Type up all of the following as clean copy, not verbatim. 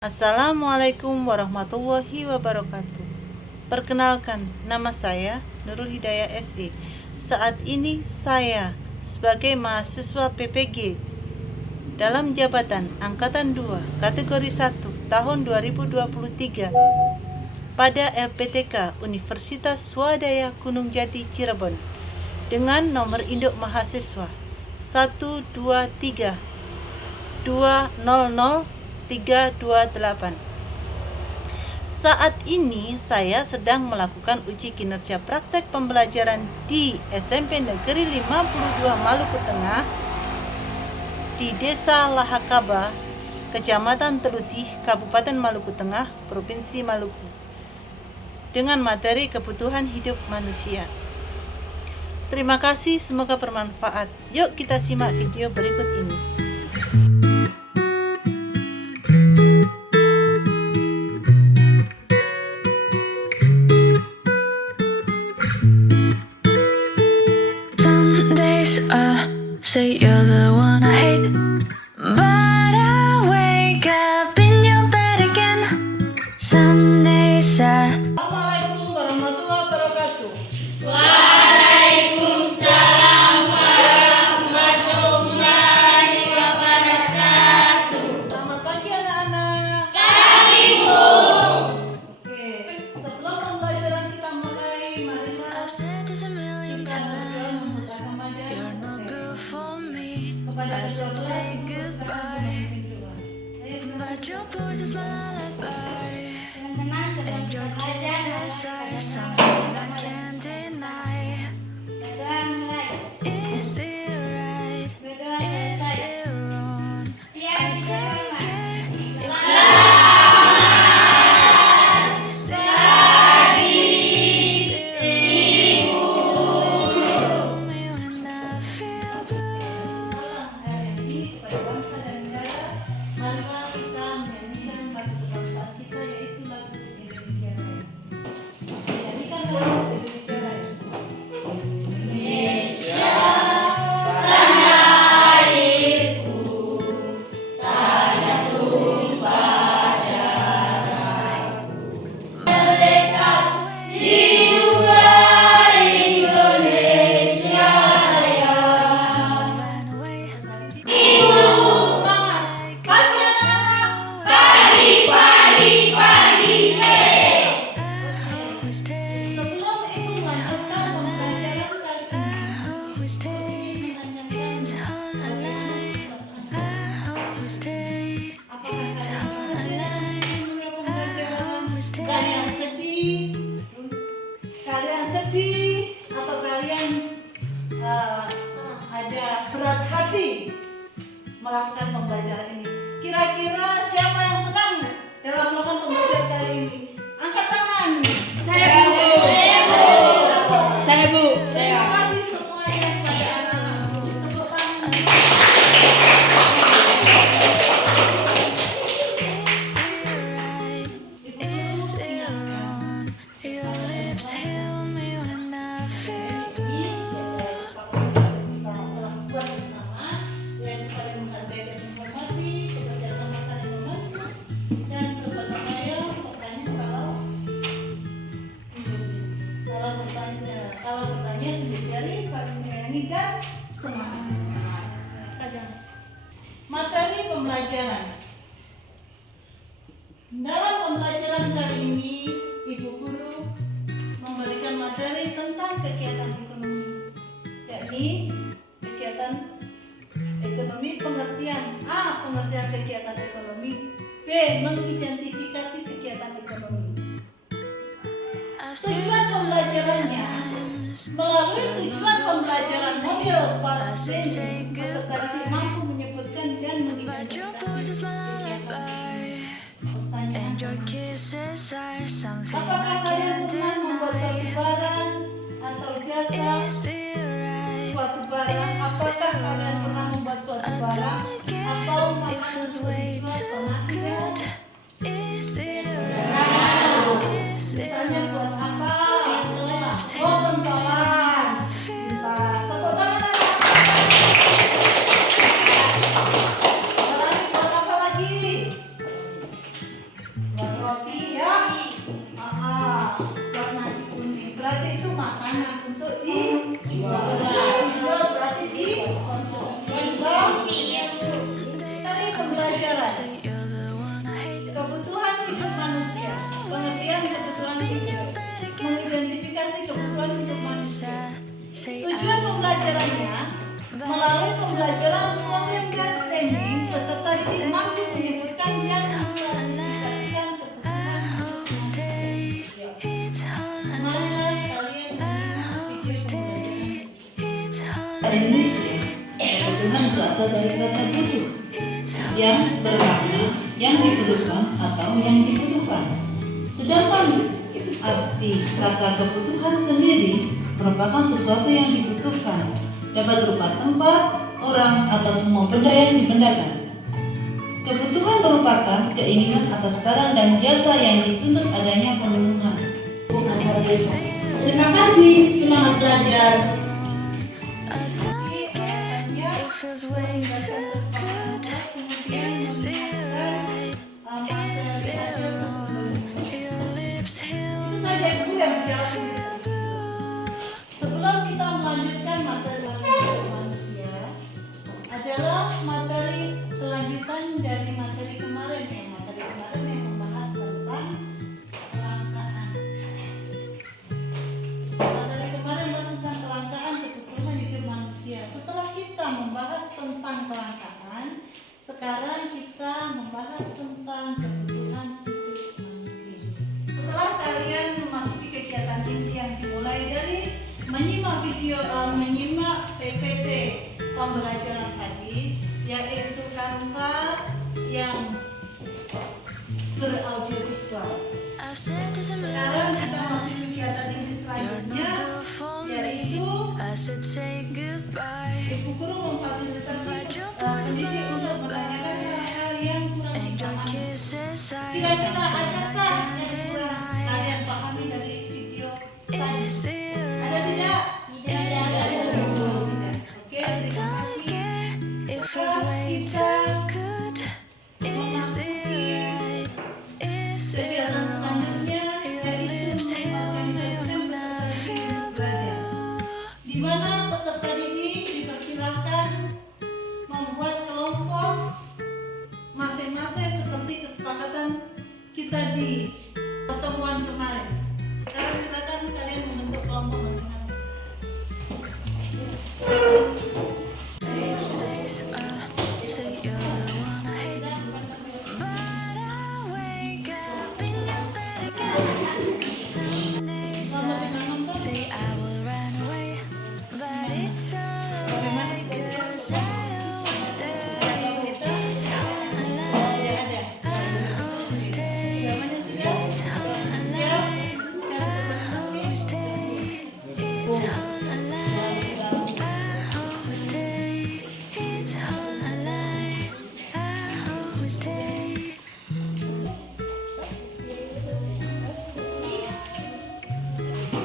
Assalamualaikum warahmatullahi wabarakatuh. Perkenalkan, nama saya Nurul Hidayah SE. Saat ini saya sebagai mahasiswa PPG dalam jabatan Angkatan 2 kategori 1 tahun 2023 pada LPTK Universitas Swadaya Gunung Jati Cirebon dengan nomor induk mahasiswa 123 200 328. Saat ini saya sedang melakukan uji kinerja praktek pembelajaran di SMP Negeri 52 Maluku Tengah di Desa Lahakaba, Kecamatan Telutih, Kabupaten Maluku Tengah, Provinsi Maluku, dengan materi kebutuhan hidup manusia. Terima kasih, semoga bermanfaat. Yuk kita simak video berikut ini. Say you're the one I hate, but I wake up in your bed again. Some days Assalamualaikum warahmatullahi wabarakatuh. Waalaikumsalam warahmatullahi wabarakatuh. Selamat pagi anak-anak. Pagi, Bu. Oke, sebelum pembelajaran kita mulai, marilah I've said this a million kita berdoa times. memohon You're no good for me. kepada I should kedua say belah goodbye, Ayo, but your voice is my lullaby, Teman-teman sedang and your belajar kisses are something I can't deny. berdoa mulai. Is it right? Berdoa Is selesai. it wrong? Siap I di don't rumah. care if is it Tell me when I feel blue. hari ini kepada bangsa dan negara, marilah kita menyanyikan lagu kebangsaan kita, yaitu lagu Indonesia Raya. Menyanyikan lagu Indonesia Raya. Ran away. Semangat! Pagi anak-anak! Always take Sebelum ibu melanjutkan pembelajaran kali ini, always take it all alive. Always take apakah it kalian all perhatian alive. dunia pembelajaran? Always take Kalian sedih? Kalian sedih? Atau kalian ada berat hati melakukan pembelajaran ini? Kira-kira siapa yang senang dalam melakukan pembelajaran kali ini? Angkat tangan. Saya, Bu. Terima kasih semuanya kepada anak-anak. Tepuk tangan. Is it right? Is it wrong? Your lips heal me when I feel blue. Kita telah buat bersama yang saling menghargai dan menghormati, bekerja sama saling membantu, dan bergotong royong. Kalau bertanya tunjuk jari, saling menyayangi dan semangat. Materi pembelajaran. Dalam pembelajaran kali ini, Ibu Guru memberikan materi tentang kegiatan ekonomi, yakni kegiatan ekonomi pengertian A. Pengertian kegiatan ekonomi. B. Mengidentifikasi kegiatan ekonomi. I've seen Tujuan pembelajarannya melalui tujuan pembelajaran model pasien peserta didik mampu menyebutkan dan but your voice is mengidentifikasi my kegiatan. lullaby, Pertanyaan, and your kisses are something apakah I kalian can't pernah membuat suatu deny. barang atau jasa Is it right? suatu barang? Apakah kalian pernah membuat suatu I barang don't atau care. It makanan feels untuk way dijual? too Pernah good. tidak? Is it right? Is it Misalnya buat wrong? apa? Your lips Oh, heal me pentolan. when I feel Bentar, tepuk tangan anak. Barang buat apa lagi? bahasa Indonesia, kebutuhan berasal dari kata butuh, yang bermakna yang diperlukan atau yang dibutuhkan. Sedangkan arti kata kebutuhan sendiri merupakan sesuatu yang dibutuhkan, dapat berupa tempat, orang, atau semua benda yang dibendakan. Kebutuhan merupakan keinginan atas barang dan jasa yang dituntut adanya pemenuhan antar desa. Terima kasih, semangat belajar. It feels way too good. Is it right? Is it wrong? Your lips heal Itu saja ibu yang menjawab. Sebelum kita melanjutkan materi manusia, adalah materi kelanjutan dari materi kemarin yang membahas tentang kelangkaan. Materi kemarin membahas tentang kelangkaan kebutuhan hidup manusia. Setelah kita membahas tentang kelangkaan, sekarang kita membahas tentang kebutuhan hidup manusia. Setelah kalian memasuki kegiatan inti yang dimulai dari menyimak PPT pembelajaran tadi, yaitu Canva yang beraudiovisual. I've said this a Sekarang million kita masuk times. kegiatan inti You're selanjutnya, not good for me. yaitu I should say goodbye. Ibu guru memfasilitasi pendidik untuk menanyakan hal-hal yang kurang And your dipahami. kisses are Kira-kira something I adakah can't yang kurang deny. kalian pahami dari video tadi? Is it Ada tidak? Tidak ada. Oke, I terima don't kasih. care. It feels way too good. Is it right? Is it Kegiatan wrong? selanjutnya yaitu mengorganisasikan peserta didik belajar, di mana peserta didik dipersilakan membuat kelompok masing-masing seperti kesepakatan kita di pertemuan kemarin. Sekarang silakan kalian membentuk kelompok masing-masing. Days say you're the one I hate, but I wake up in your bed again. Some days say I will run away, but it's alright 'cause I always stay. It's all I like. I always stay. It's all I like. I always stay. It's all I like. I always stay. It's all I like. I always stay.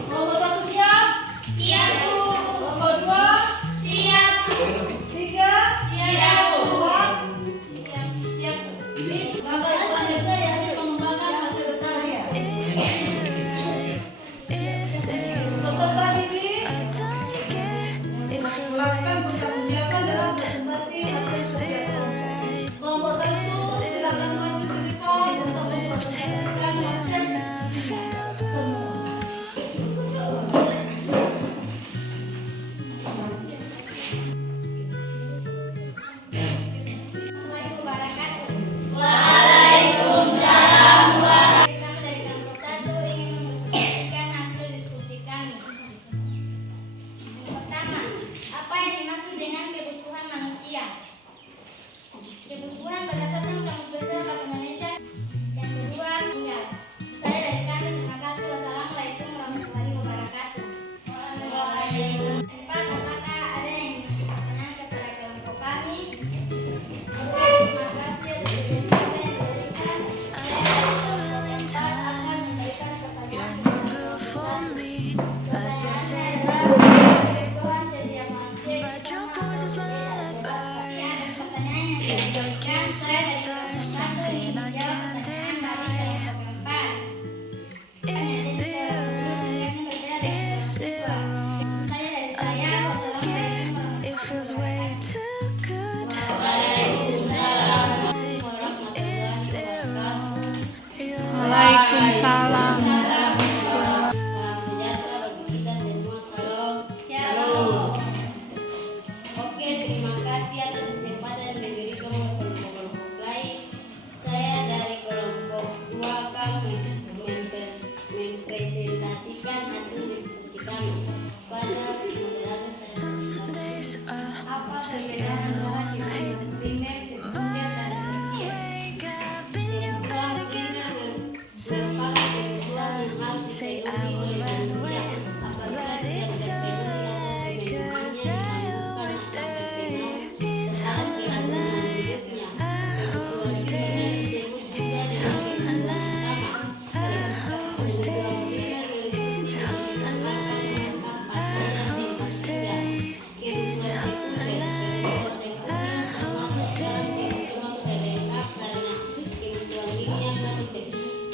Kelompok satu siap? Siap, Bu. Kelompok dua? Siap. Tiga? Siap, Bu. Empat? Siap. Siap, Bu. Langkah selanjutnya yaitu pengembangan hasil karya. Is it right? Is it wrong? Peserta didik I don't care. It feels silakan way too bertanggung dalam good. presentasi Is hasil it kerja. right? Kelompok satu silakan maju ke depan untuk mempresentasikan konsep semua. Assalamualaikum wabarakatuh. Waalaikumsalam warahmatullahi wabarakatuh. Kami dari kelompok 1 ingin mempresentasikan hasil diskusi kami. Pertama, apa yang dimaksud dengan kebutuhan manusia? Kebutuhan berdasarkan Kamus Besar Bahasa Indonesia. Yang kedua, tinggal. Saya dari kami, terima kasih. Wassalamualaikum warahmatullahi wabarakatuh. Waalaikumsalam. Empat, apakah ada yang ingin bertanya kepada kelompok kami? Terima kasih atas kesempatan yang diberikan. I said it a million times. You're no good for me. I should say goodbye, Tuhan setiap manusia but your voice is my lullaby. Ya, ada pertanyaan yang saya diberikan. Saya dari kelompok 1 ingin menjawab pertanyaan dari kelompok 4. Is it right? Is it wrong? Saya dari I saya. don't care. It feels way too good. Is it right? Is it wrong? Waalaikumsalam. Salam sejahtera bagi kita semua. Shalom. Shalom. Oke, terima kasih atas kesempatan yang diberikan oleh kelompok-kelompok lain. Saya dari kelompok 2 akan mempresentasikan hasil diskusi kami pada moderator saya. Days I will run away, but it's alright, 'cause I always stay. It's all a lie, I always stay. It's all a lie, I always stay. It's all a lie, I always stay. It's all a lie, I always stay.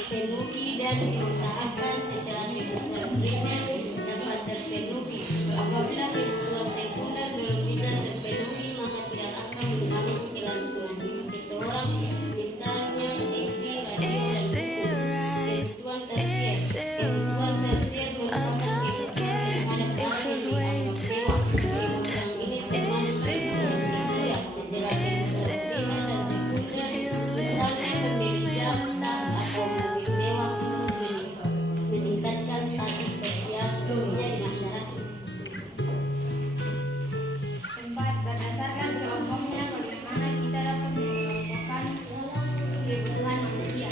Penuhi dan diusahakan setelah kebutuhan primer dapat terpenuhi. Apabila kebutuhan sekunder belum bisa terpenuhi, maka tidak akan mengganggu kelangsungan hidup seseorang. Misalnya, Is it right? kebutuhan Is tersier. it Kebutuhan wrong? tersier I merupakan don't kebutuhan care, terhadap it orang feels yang way dianggap too mewah. good. Kebutuhan ini termasuk Is it kebutuhan right? setelah Is kebutuhan it primer dan wrong? sekunder. Your lips Misalnya, heal me membeli jam, when tas, I atau feel mobil mewah untuk meningkatkan status sosial dirinya di masyarakat. 4. Berdasarkan kelompoknya, bagaimana kita dapat mengelompokkan kebutuhan manusia?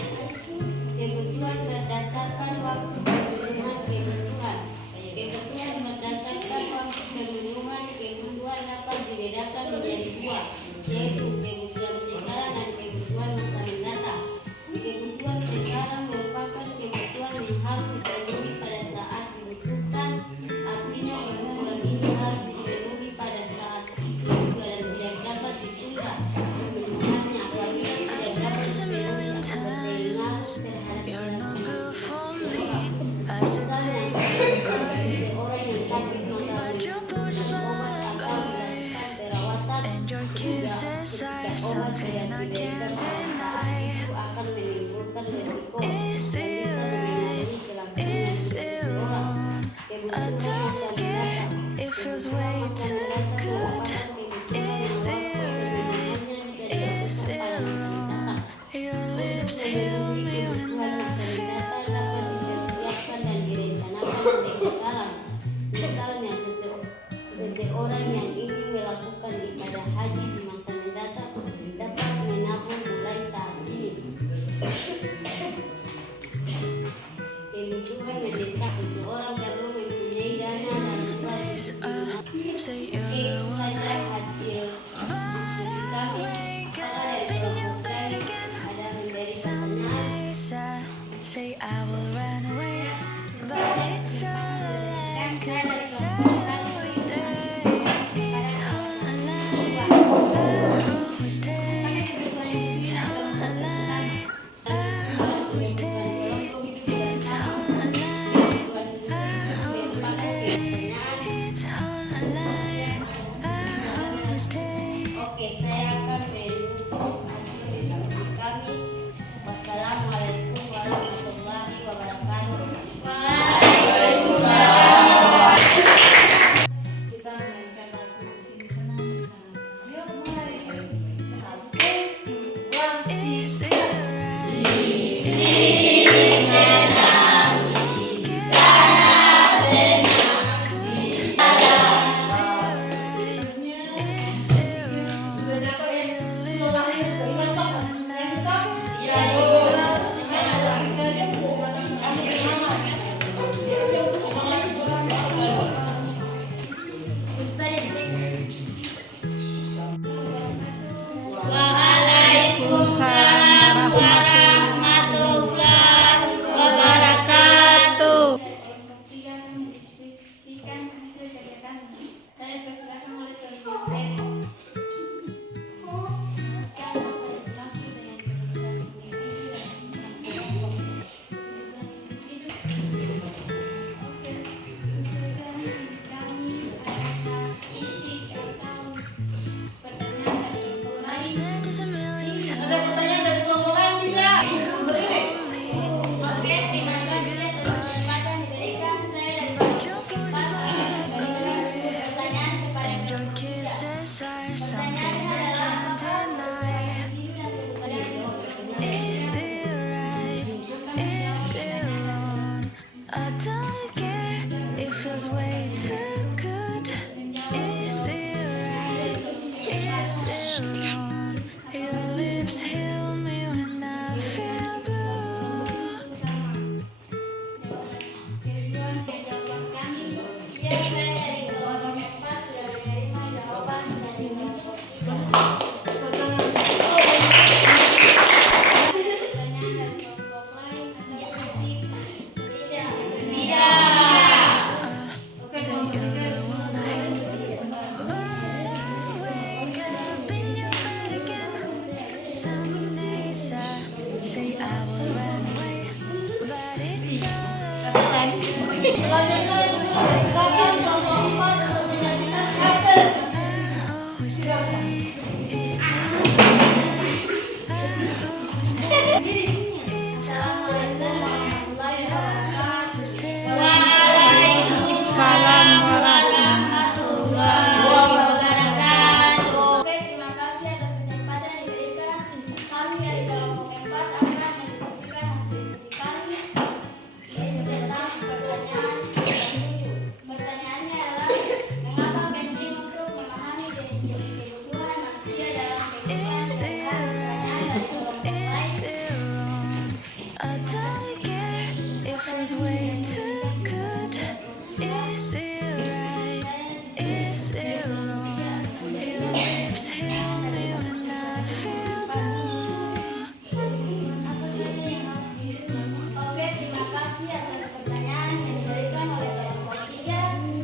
Kebutuhan berdasarkan waktu pemenuhan kebutuhan. Kebutuhan berdasarkan waktu pemenuhan kebutuhan dapat dibedakan menjadi dua, yaitu kebutuhan sekarang dan kebutuhan masa mendatang. Kebutuhan sekarang merupakan kebutuhan yang harus dipenuhi pada saat dibutuhkan. Artinya kebutuhan ini harus dipenuhi pada saat itu juga dan tidak dapat ditunda pemenuhannya apabila tidak dapat dipenuhi akan berpengaruh terhadap You're no kelangsungan good for me. seseorang. I should say goodbye. Seseorang yang sakit maka But your voice is obat atau lullaby, dilakukan perawatan. and your kisses are something I can't deny. Itu akan menimbulkan risiko Is dan it bisa right? mengaruhi kelangsungan Is hidup it seseorang. wrong? I Kebutuhan masa don't care, mendatang. it feels Kebutuhan way masa too mendatang good. merupakan kebutuhan Is yang it waktu right? pemenuhannya bisa Is dilakukan it pada masa wrong? mendatang. Your lips Untuk heal memenuhi me when kebutuhan I masa feel mendatang dapat low. dipersiapkan dan direncanakan sejak sekarang. Misalnya, seseorang yang ingin melakukan ibadah haji di masa mendatang dapat menabung mulai saat ini. Kebutuhan mendesak, seseorang perlu mempunyai dana dan Please, say you're itu the saja one. hasil diskusi But I kami. wake Ada up dari in your kelompok bed tani, again. ada memberi Some pertanyaan. days I say I will run away, but it's all a lie, 'cause I always stay. It's all a lie, I always stay. It's all a lie, I always stay. It's all a lie, I always stay. It's all a lie, I always stay. Oke, saya akan menunggu hasil diskusi kami. Wassalamualaikum warahmatullahi wabarakatuh. Kita mainkan lagu di sini senang. Yuk mulai. 1, 2, Is it right? Is it Waalaikumsalam warahmatullahi I will run away, but it's all Selanjutnya Ibu silakan kelompok 4 untuk menyajikan hasil diskusi. always Silakan. Oke, terima kasih atas kesempatan yang diberikan. Kami dari kelompok 4 akan mendiskusikan hasil diskusi kami yaitu tentang pertanyaan yang 7. Pertanyaannya adalah mengapa penting untuk memahami jenis-jenis kebutuhan manusia dalam kehidupan sehari-hari? Pertanyaan dari kelompok lain. Is it wrong? I don't care if it's way too good. Is it right? Is it wrong? Your lips heal me when I feel blue. Oke, terima kasih atas pertanyaan yang diberikan oleh kelompok 3.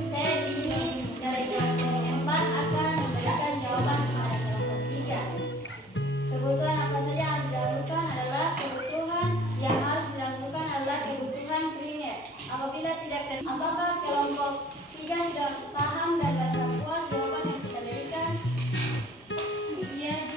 Saya di sini dari kelompok 4 akan memberikan jawaban kepada kelompok 3. Kebutuhan apa saja yang dilakukan adalah kebutuhan yang harus dilakukan adalah kebutuhan primer. Apabila tidak apakah kelompok 3 sudah paham dan merasa puas jawaban yang kita berikan? Yes,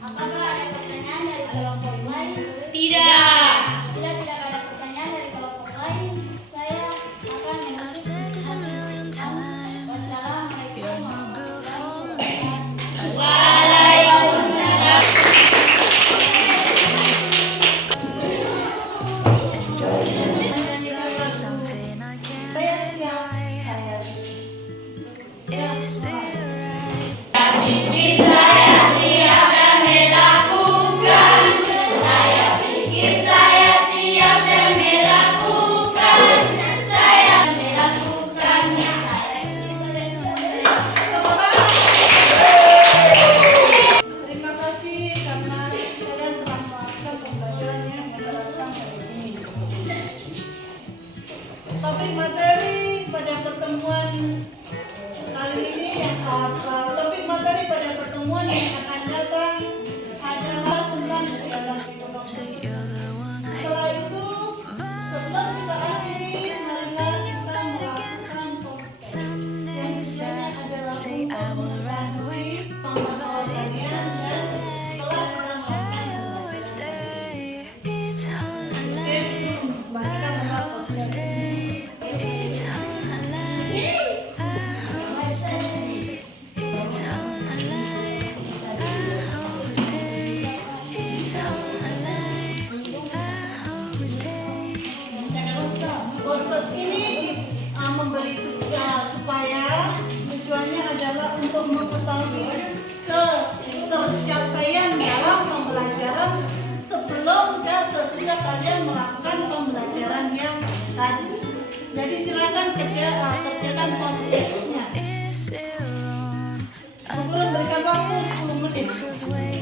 apakah ada pertanyaan dari kelompok lain? Tidak. Bila tidak ada pertanyaan dari kelompok lain, saya akan I've menutup said this a million times. Wassalamualaikum You're no good for warahmatullahi me. wabarakatuh. Something I can't Saya siap. deny. Is it right? Terima kasih karena kalian telah melakukan pembelajaran yang menerapkan hari ini. Topik materi pada pertemuan kali ini topik materi pada pertemuan yang akan datang adalah tentang kegiatan kehidupan. Say you're the one I Setelah itu, sebelum kita akhiri, marilah kita melakukan poster. someday Yang tujuannya adalah say I will run away, but it's alright 'cause I always stay. It's all a lie. I always stay. It's all a lie. I always stay. It's all a lie. I always stay. It's all a lie. I always stay. Poster ini memberi supaya tujuannya adalah untuk mengetahui ketercapaian dalam pembelajaran sebelum dan sesudah kalian melakukan pembelajaran yang tadi. Jadi silakan kerjakan posternya. Is it wrong? I Guru berikan waktu 10 menit. feels way